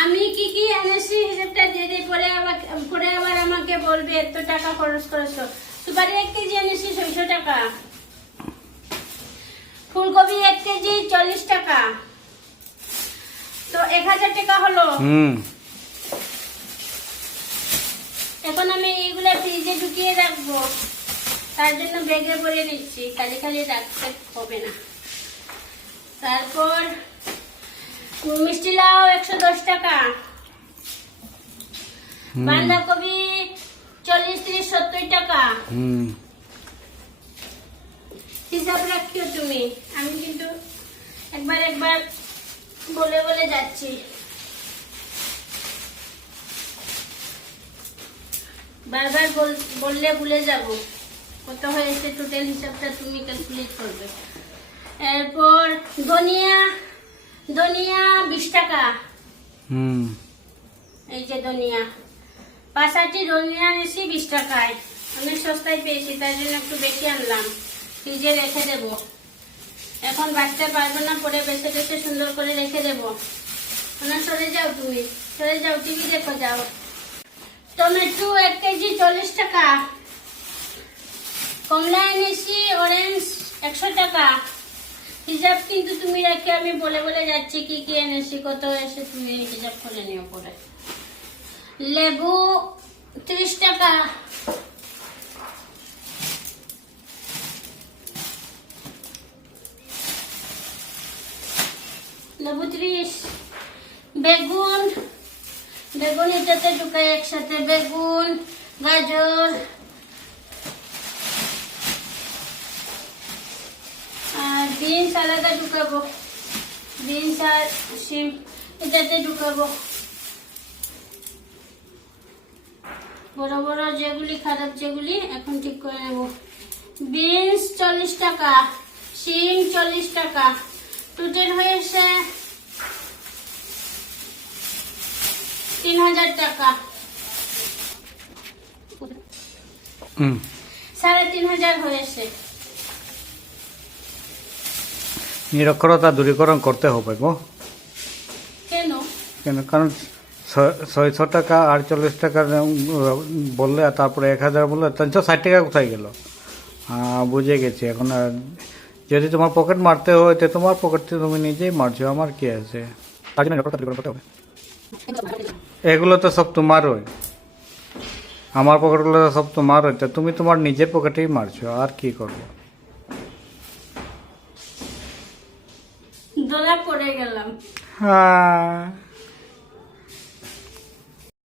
আমি কি কি এনেছি হিসেবটা দিয়ে দিই পরে আবার পরে আবার আমাকে বলবে এত টাকা খরচ করেছ। সুপারি এক কেজি এনেছি ছয়শো টাকা। ফুলকপি এক কেজি চল্লিশ টাকা। তো এক হাজার টাকা হলো। এখন আমি এইগুলা ফ্রিজে ঢুকিয়ে রাখব। তার জন্য ব্যাগে ভরে নিচ্ছি খালি খালি রাখতে হবে না। তারপর মিষ্টি লাউ একশো দশ টাকা। বাঁধাকপি চল্লিশ তিরিশ সত্তর টাকা। হিসাব রাখিও তুমি। আমি কিন্তু একবার একবার বলে বলে যাচ্ছি। বারবার বল- বললে ভুলে যাব। কত হয়েছে টোটাল হিসাবটা তুমি ক্যালকুলেট করবে। এরপর ধনিয়া ধনিয়া বিশ টাকা। হুম। এই যে ধনিয়া। পাঁচাটি ধনিয়া নিয়েছি বিশ টাকায়। অনেক সস্তায় পেয়েছি তাই জন্য একটু বেশি আনলাম। ফ্রিজে রেখে দেব। এখন বাঁচতে পারবে না পরে বেছে বেছে সুন্দর করে রেখে দেব। ওনা সরে যাও তুমি। সরে যাও টিভি দেখো যাও। টমেটো এক কেজি চল্লিশ টাকা। কমলা এনেছি অরেঞ্জ একশো টাকা। হিসাব কিন্তু তুমি রাখে আমি বলে বলে যাচ্ছি কি কি এনেছি, কত এসে তুমি হিসাব করে নিও পরে। লেবু ত্রিশ টাকা। লেবু ত্রিশ। বেগুন। বেগুন এটাতে ঢুকাই একসাথে। বেগুন, গাজর আর বিনস আলাদা ঢুকাবো। বিনস আর শিম এটাতে ঢুকাবো। বড় বড় যেগুলি খারাপ যেগুলি এখন ঠিক করে নেব। বিনস চল্লিশ টাকা শিম চল্লিশ টাকা। টোটাল হয়েছে তিন হাজার টাকা। সাড়ে তিন হাজার হয়েছে নিরক্ষরতা দূরীকরণ করতে হবে গো। কেন? কেন? কারণ ছয়- ছয়শো টাকা আটচল্লিশ টাকা বললে আর তারপরে এক হাজার বললে তিনশো ষাট টাকা কোথায় গেল? বুঝে গেছি। এখন আর যদি তোমার পকেট মারতে হয় তো তোমার পকেট থেকে তুমি নিজেই মারছো। আমার কি আছে? তার জন্য নিরক্ষরতা করতে হবে। এগুলো তো সব তোমারই আমার পকেটগুলো তো সব তোমারই তো তুমি তোমার নিজের পকেটেই মারছো। আর কি করব? ধরা পড়ে গেলাম। হ্যাঁ।